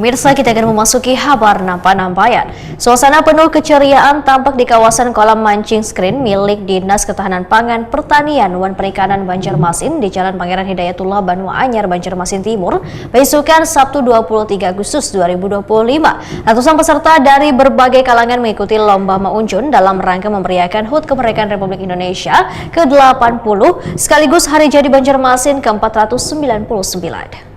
Pemirsa, kita akan memasuki kabar Nampayan. Suasana penuh keceriaan tampak di kawasan kolam mancing screen milik Dinas Ketahanan Pangan, Pertanian, dan Perikanan Banjarmasin di Jalan Pangeran Hidayatullah, Banua Anyar, Banjarmasin Timur, besukan Sabtu 23 Agustus 2025. Ratusan peserta dari berbagai kalangan mengikuti lomba maunjun dalam rangka memeriahkan HUT Kemerdekaan Republik Indonesia ke-80 sekaligus Hari Jadi Banjarmasin ke-499.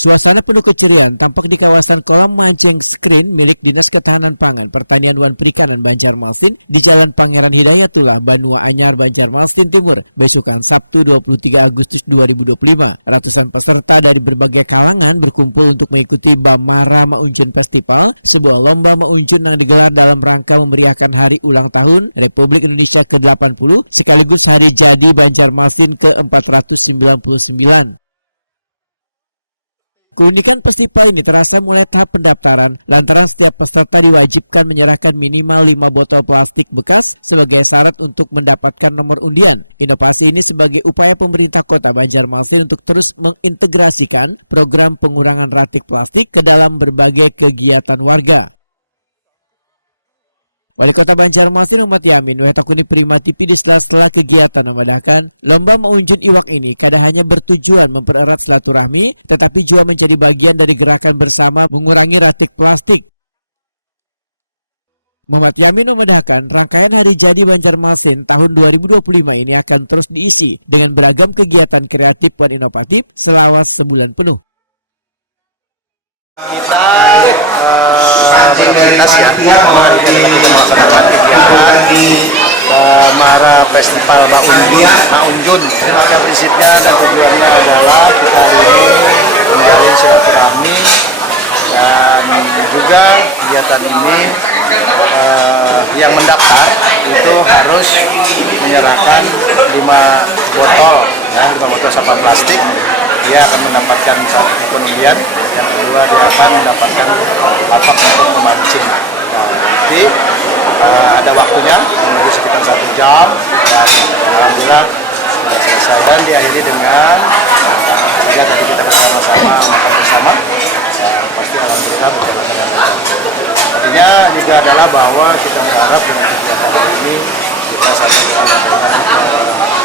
Suasana penuh keceriaan tampak di kawasan kolam mancing screen milik Dinas Ketahanan Pangan, Pertanian, dan Perikanan Banjarmasin di Jalan Pangeran Hidayatullah, Banua Anyar, Banjarmasin Timur, besokan Sabtu 23 Agustus 2025. Ratusan peserta dari berbagai kalangan berkumpul untuk mengikuti Bamara Maunjun Festival, sebuah lomba maunjun yang digelar dalam rangka memeriahkan Hari Ulang Tahun Republik Indonesia ke-80 sekaligus Hari Jadi Banjarmasin ke-499. Keunikan festival ini terasa mulai tahap pendaftaran, lantaran setiap peserta diwajibkan menyerahkan minimal 5 botol plastik bekas sebagai syarat untuk mendapatkan nomor undian. Inovasi ini sebagai upaya pemerintah Kota Banjarmasin untuk terus mengintegrasikan program pengurangan plastik ke dalam berbagai kegiatan warga. Wali Kota Banjarmasin Ahmad Yamin Wetakuni Prima TV di sela-sela kegiatan memandangkan lomba maunjun iwak ini kadang hanya bertujuan mempererat silaturahmi, tetapi juga menjadi bagian dari gerakan bersama mengurangi plastik. Muhammad Yamin memandangkan rangkaian Hari Jadi Banjarmasin tahun 2025 ini akan terus diisi dengan beragam kegiatan kreatif dan inovatif selama sebulan penuh. Kita berkomunitas ya, hari ini kita melaksanakan kegiatan Bamara Festival Maunjun. Maka prinsipnya dan tujuannya adalah kita hari ini menjalin silaturahmi dan juga kegiatan ini yang mendaftar itu harus menyerahkan 5 botol sampah plastik. Dia akan mendapatkan satu penundian, yang kedua dia akan mendapatkan lapak untuk memancing. Nah, nanti ada waktunya, menunggu sekitar 1 jam, dan alhamdulillah sudah selesai dan diakhiri dengan juga tadi kita bersama-sama makan bersama. Pasti alhamdulillah berjalan dengan lancar. Artinya juga adalah bahwa kita berharap dengan kegiatan ini kita sampai dengan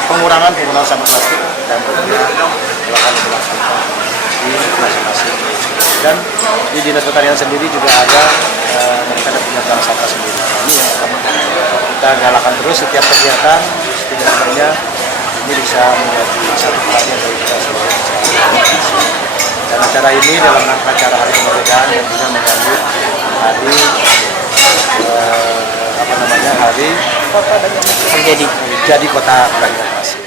pengurangan sampah plastik dan tentunya melakukan plastik di masing-masing. Dan di Dinas Pertanian sendiri juga ada mereka ada punya bank sampah sendiri. Ini yang pertama kita galakan terus setiap kegiatan, setidaknya ini bisa menjadi satu bagian dari kita sebagai masyarakat. Dan acara ini dalam rangka acara Hari Kemerdekaan dan juga menyambut hari Hari Jadi Kota Banjarmasin.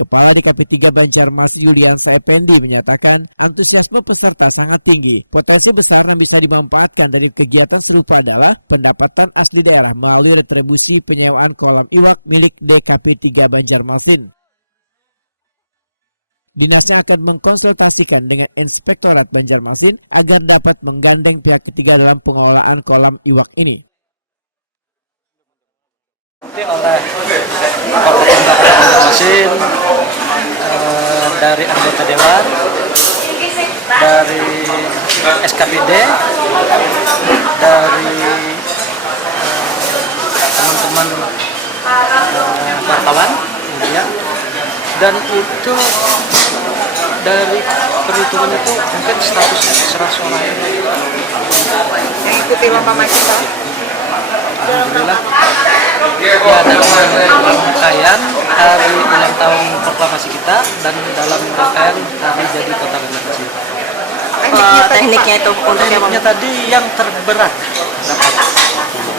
Kepala DKP 3 Banjarmasin Yuliansa Effendi menyatakan antusiasme peserta sangat tinggi. Potensi besar yang bisa dimanfaatkan dari kegiatan serupa adalah pendapatan asli daerah melalui retribusi penyewaan kolam iwak milik DKP 3 Banjarmasin. Dinasnya akan mengkonsultasikan dengan Inspektorat Banjarmasin agar dapat menggandeng pihak ketiga dalam pengelolaan kolam iwak ini. Oleh Kabupaten Banjarmasin, dari anggota dewan, dari SKPD, dari teman-teman wartawan, ya, dan itu dari perhitungan itu mungkin 100 orang yang ikuti lomba mancing, Pak. Alhamdulillah. Ya, dalam rangkaian hari ulang tahun proklamasi kita dan dalam rangkaian hari jadi Kota Banjarmasin. Tekniknya itu untuk Tekniknya tadi yang terberat dapat.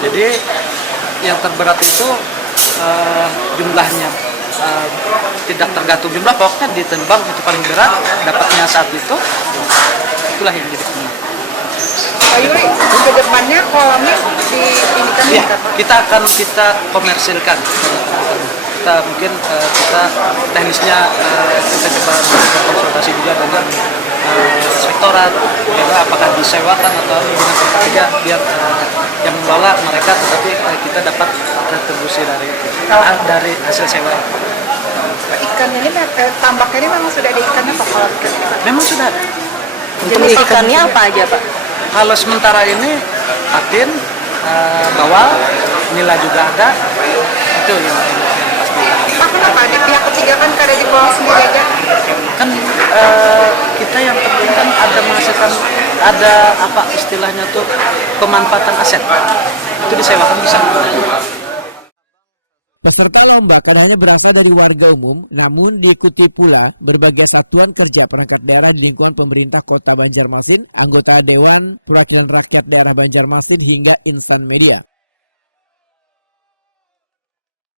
Jadi yang terberat itu jumlahnya tidak tergantung jumlah, pokoknya ditimbang itu paling berat, dapatnya saat itu, itulah yang jadi pemenang. Pak Yuri, ke depannya kolamnya ya, kita akan komersilkan. Kita mungkin kita teknisnya kita coba berkonsultasi juga dengan inspektorat, apakah disewakan atau dengan ketiga biar yang mengelola mereka, tetapi kita dapat retribusi dari hasil sewa. Ikannya ini, tambaknya ini memang sudah ada ikannya Pak kalau ikan? Memang sudah ada. Jenis ikannya apa aja Pak? Kalau sementara ini patin, bawal, nila juga ada. Itu yang pasti. Pak kenapa di pihak ketiga kan kada dibawa sendiri aja? Kan kita yang penting kan ada menghasilkan, ada apa istilahnya tuh pemanfaatan aset. Itu disewakan bisa. Peserta lomba tak hanya berasal dari warga umum, namun diikuti pula berbagai satuan kerja perangkat daerah di lingkungan pemerintah Kota Banjarmasin, anggota Dewan Perwakilan Rakyat Daerah Banjarmasin hingga insan media.